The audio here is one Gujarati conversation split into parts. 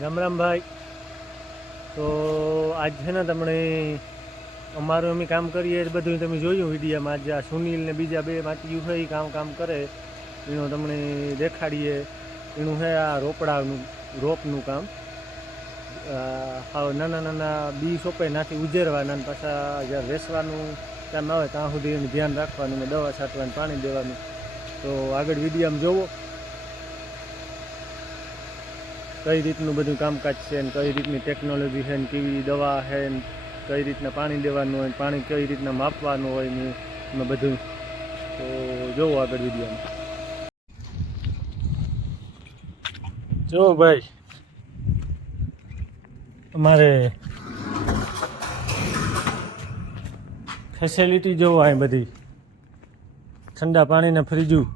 રામ રામ ભાઈ. તો આજ છે ને તમને અમારું અમે કામ કરીએ એ બધું તમે જોયું વિડીયામાં. આજે આ સુનિલ ને બીજા બે માટી એ કામ કામ કરે. એનું તમને દેખાડીએ. એનું છે આ રોપડાનું, રોપનું કામ. હાવ નાના નાના બી સોંપે, નાથી ઉજેરવાના અને પાછા જ્યારે વેસવાનું કામ આવે ત્યાં સુધી એનું ધ્યાન રાખવાનું ને દવા છાંટવાનું, પાણી દેવાનું. તો આગળ વિડીયામાં જોવો. કઈ રીતનું બધું કામકાજ છે ને કઈ રીતની ટેકનોલોજી છે ને કેવી દવા છે ને કઈ રીતના પાણી દેવાનું હોય પાણી કઈ રીતના માપવાનું હોય ને એમાં બધું. તો જોવો આગળ વિડીયોમાં. જો ભાઈ, અમારે ફેસિલિટી જોવો અહીં બધી. ઠંડા પાણીના ફ્રીજું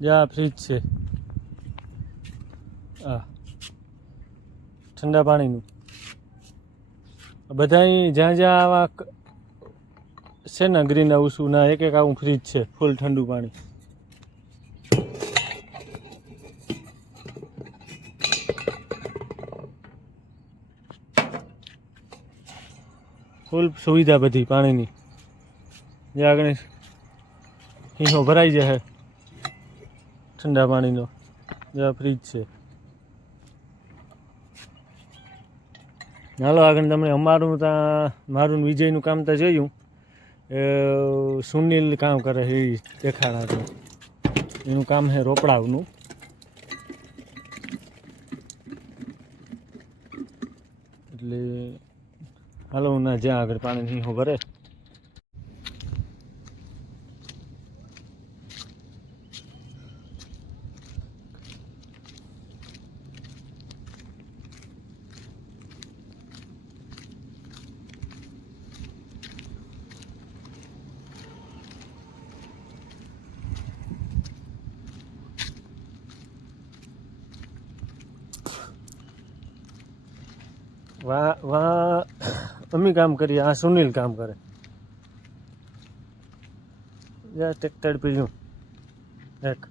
જ્યાં ફ્રીજ છે. આ ઠંડા પાણીનું. બધા જ્યાં જ્યાં આવા છે ને ગ્રીન હાઉસના એક એક આવું ફ્રીજ છે ફૂલ ઠંડુ પાણી. ફૂલ સુવિધા બધી પાણીની. જે આગળ હિંહો ભરાઈ જાય ઠંડા પાણીનો. જે ફ્રીજ છે. હાલો, આગળ તમને અમારું ત્યાં મારું વિજયનું કામ તો જોયું એ, સુનિલ કામ કરે એ દેખાડા તો. એનું કામ છે રોપડાવનું એટલે, હાલો ના જ્યાં આગળ પાણી નહીં ભરે. વા વા અમે કામ કરીએ, આ સુનિલ કામ કરે. યા ટેક્ટર પીયું એક.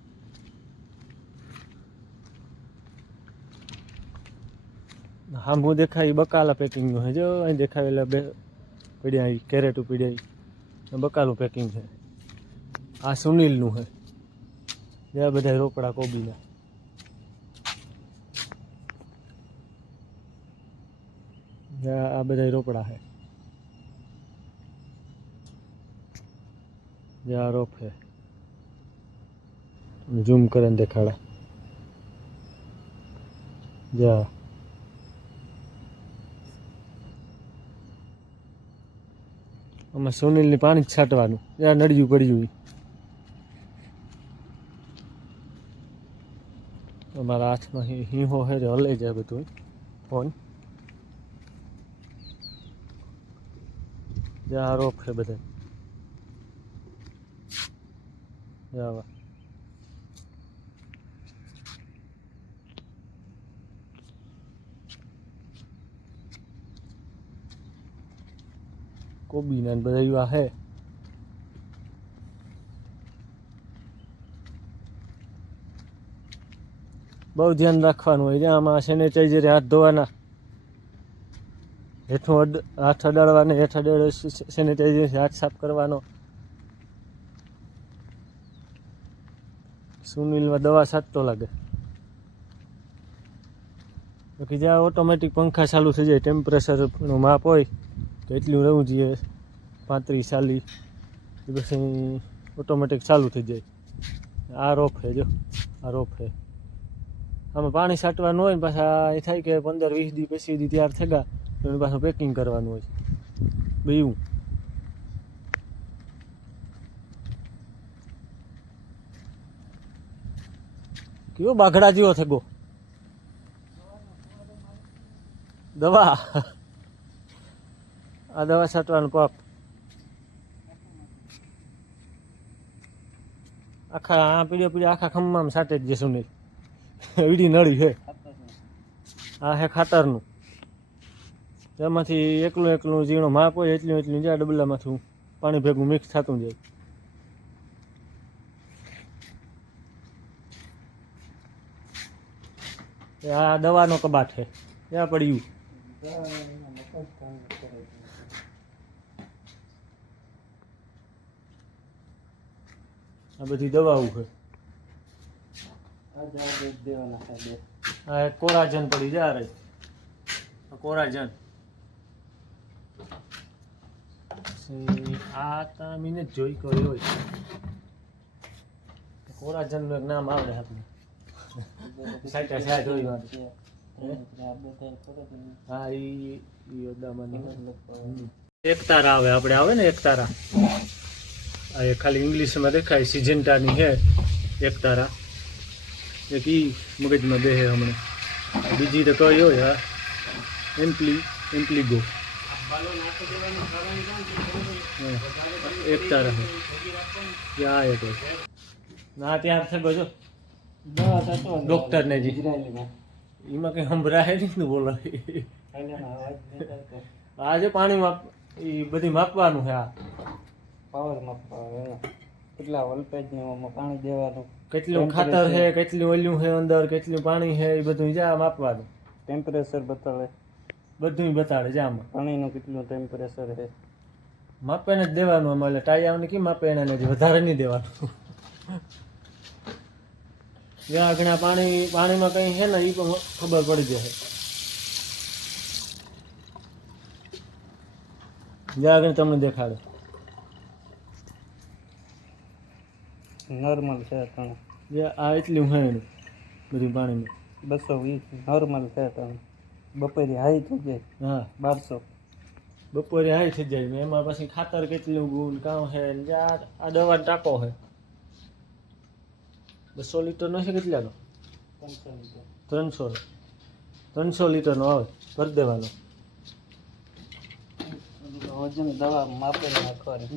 હાંભું દેખાય, બકાલા પેકિંગનું છે. જો, અહીં દેખાયેલા બે પીડ્યા કેરેટ પીડ્યા બકાલું પેકિંગ છે. આ સુનિલનું છે. જ્યાં બધા રોકડા કોબીના. આ બધા રોપડા છે જ્યાં રોપ છે ઝૂમ કરીને દેખાડા. જ્યાં આમાં સુનિલની પાણી જ છાંટવાનું. જ્યાં નડિયું પડ્યું. અમારા હાથમાં હિંહો હે હલે જાય બધું ફોન. જ્યાં રોપ છે બધા જાવા કોબીના બધા એવા હે. બહુ ધ્યાન રાખવાનું હોય છે આમાં સેનેટાઈઝર હાથ ધોવાના. હેઠું હાથ અડાડવાને હેઠ અડાડે સેનિટાઈઝર હાથ સાફ કરવાનો. સુનિલમાં દવા સાચતો લાગે. બાકી જ્યાં ઓટોમેટિક પંખા ચાલુ થઈ જાય ટેમ્પરેચરનું માપ હોય, તો એટલું રહેવું જોઈએ. પાંત્રીસ, ચાલીસ, એ પછી ઓટોમેટિક ચાલુ થઈ જાય. આ રોફ છે જો, આ રોપ છે. આમાં પાણી છાંટવાનું હોય ને પાછા એ થાય કે પંદર, વીસ દી પછી દી તૈયાર થઈ એનું પાછું પેકિંગ કરવાનું હોય છે. બીવું કેવો બાઘડા જેવો થગો દવા. આ દવા છાંટવાનું પાપ આખા, આ પીડ્યો પીડ્યો આખા ખમ્મામાં છાંટે જ જશું નહીં. એવી નળી છે. આ છે ખાતરનું. એમાંથી એકલું એકલું ઝીણો માપ હોય એટલું એટલું જાય ડબલામાંથી પાણી ભેગું મિક્સ થતું જાય. આ દવાનો કબાટ છે. ક્યાં પડ્યું. આ બધી દવાઓ છે. આ કોરાજન પડી જાય કોરાજન. પછી આ તમે જોઈ કોઈ હોય. કોરાજનનું એક નામ આવડે આપણે વાત હા એ ઈ અદામાની એક તારા આવે, આપણે આવે ને એક તારા આ એ ખાલી ઇંગ્લિશમાં દેખાય, સિજન્ટાની હે એક તારા એક ઈ મગજમાં બેહે હમણાં. બીજી તો કઈ હોય, હા. એમ્પલી એમ્પલીગો એક ના ત્યાં થયો જો ડોક્ટર ને જી. એમાં કઈ સંભળાય નહીં ને આજે પાણી માપ એ બધી માપવાનું છે આ. પાવર માપવા કેટલા વોલ્ટેજ ને પાણી દેવાનું. કેટલું ખાતર છે કેટલું ઓલ્યું છે અંદર કેટલું પાણી છે એ બધું જા માપવાનું. ટેમ્પરેચર બતાવે. બધું બતાડે છે આમાં. પાણીનું કેટલું ટેમ્પરેચર છે. માપેને જ દેવાનું આમાં એટલે ટાયાઓને કેમ માપે એને વધારે નહીં દેવાનું. જ્યાં આગળ પાણી પાણીમાં કંઈ છે ને એ પણ ખબર પડી જશે જ્યાં આગળ તમને દેખાડે. નોર્મલ છે ત્રણ આ એટલું એનું બધું પાણીમાં બસો વીસ નોર્મલ છે ત્રણ બપોરે હાઈ થઈ જાય. હા. બારસો. બપોરે હાઈ થઈ જાય એમાં પછી ખાતર કેટલું ગુણ કામ છે આ દવા ટાંકો છે બસો લીટરનો છે કેટલાનો? ત્રણસો ત્રણસો. લીટરનો આવે ભરી દેવાનો. વજન દવા માપે નાખવાની.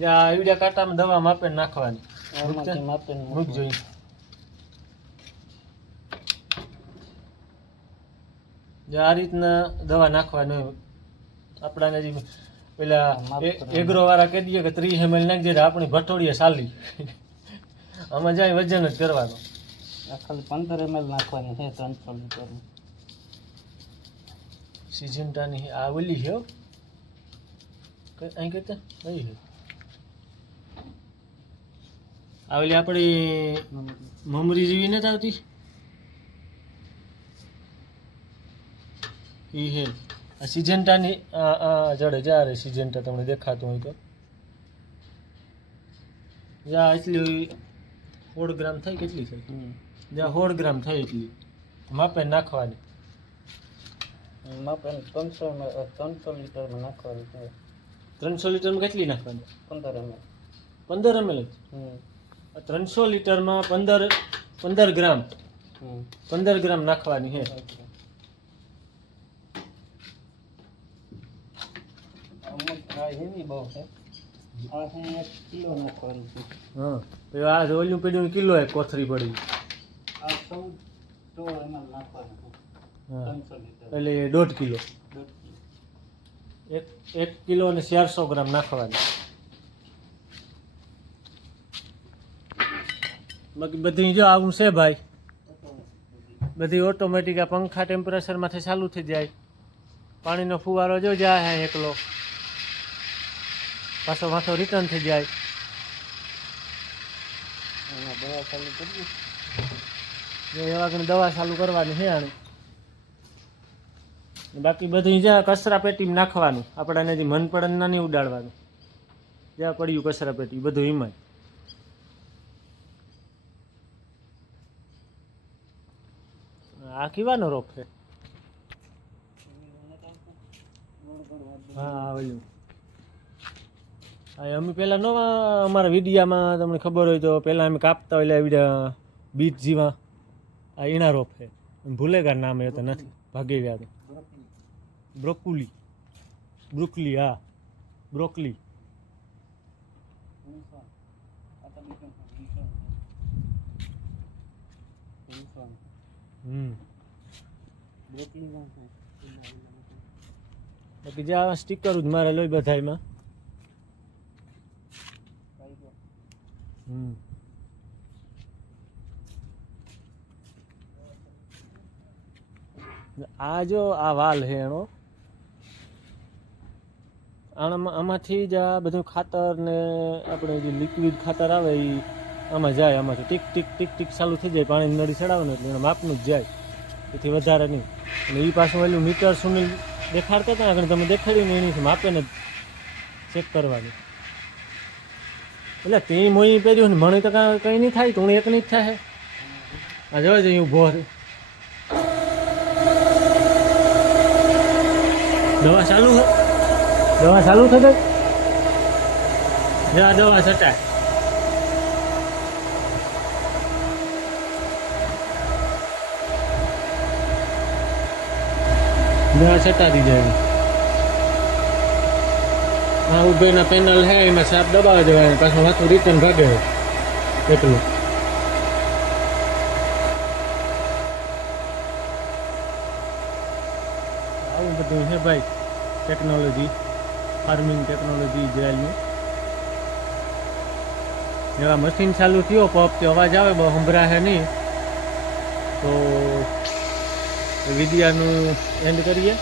કાંટામાં દવા માપે નાખવાની. માપે મૂક જે આ રીતના દવા નાખવાની આપણાને જે પેલા એગ્રો વાળા કહી દઈએ કે ત્રીસ એમએલ નાખી દે આપણી ભટોડીએ સાલી આમાં જાય વજન જ કરવાનું. આ ખાલી પંદર એમએલ નાખવાની છે ત્રણસો લીટર સિજન્ટાની આ ઓલી છે અહીં કરતા કઈ છે. આ ઓલી આપણી મમરી જેવી નથી આવતી? ઈ હે. આ સિજન્ટાની આ આ જડે જા રે સિજન્ટા તમને દેખાતું હોય તો. જા એટલી સોળ ગ્રામ થઈ કેટલી થઈ જ્યાં સોળ ગ્રામ થઈ એટલી. માપે નાખવાની. માપે ત્રણસો ત્રણસો લીટરમાં નાખવાની છે. ત્રણસો લીટરમાં કેટલી નાખવાની? પંદર એમએલ પંદર એમએલ ત્રણસો લીટરમાં પંદર પંદર ગ્રામ. પંદર ગ્રામ નાખવાની છે અમુક આ હેવી બહુ છે. કિલો નાખવાની છે. હા તો આ ઓલું પડ્યું કિલો એક કોથરી પડી. આ નાખવાનું એટલે દોઢ કિલો. એક એક કિલો અને ચારસો ગ્રામ નાખવાની. બાકી બધી જો આવું છે ભાઈ? બધી ઓટોમેટિક આ પંખા ટેમ્પરેચરમાંથી ચાલુ થઈ જાય. પાણીનો ફુવારો જો જાય એકલો. પાછો પાછો રિટર્ન થઈ જાય. દવા ચાલુ કરીએ જો એવા ઘણી દવા ચાલુ કરવાની છે આની. બાકી બધું જ્યાં કચરા પેટીમાં નાખવાનું. આપણાને જે મન પડે ના નહીં ઉડાડવાનું. જ્યાં પડ્યું કચરા પેટી બધું એમાં. આ કીવાનો રોપ છે? હા હા અમે પહેલાં નો અમારા વિડિયામાં તમને ખબર હોય તો પહેલાં અમે કાપતા હોય એટલે બીટ જીવા. આ એના રોપ છે. ભૂલેગા નામ તો નથી. ભાગી ગયા તો. બ્રોકુલી. બ્રુકલી, હા. બ્રોકલી. હમ. બાકી જ્યાં સ્ટીકર જ મારે લોહી બધાયમાં. હમ. આ જો આ વાલ છે એનો. આમાંથી જ આ બધું ખાતર ને આપણે જે લિક્વિડ ખાતર આવે એ આમાં જાય આમાંથી ટીક ટીક ટીક ટીક ચાલુ થઈ જાય, પાણી નળી ચડાવે ને એટલે એના માપનું જ જાય. એથી વધારે નહીં. અને એ પાછું ઓલું મીટર સુનિલ દેખાડતા હતા, આગળ તમે ને એની માપે ને ચેક કરવાની. એટલે તે મોઈ પહેર્યું ને મને તો કાંઈ કંઈ નહીં થાય તું એક નહીં જ થાય. આ જોવા જઈ ઊભો દવા ચાલુ છે? દવા ચાલુ થશે કઈ જા દવા છટાય. દવા છટા દીધા એમ આ ઉભેના પેનલ હે, એમાં સાપ દબાવી દેવાય પાછું માથું રિટર્ન ભાગે. એટલું. આવું બધું છે ભાઈ ટેકનોલોજી ફાર્મિંગ ટેકનોલોજી ઇઝરાયલની જેવા મશીન ચાલુ થયો પપ તે અવાજ આવે, બહુ સંભળાશે નહીં. તો વિડિયાનું એન્ડ કરીએ.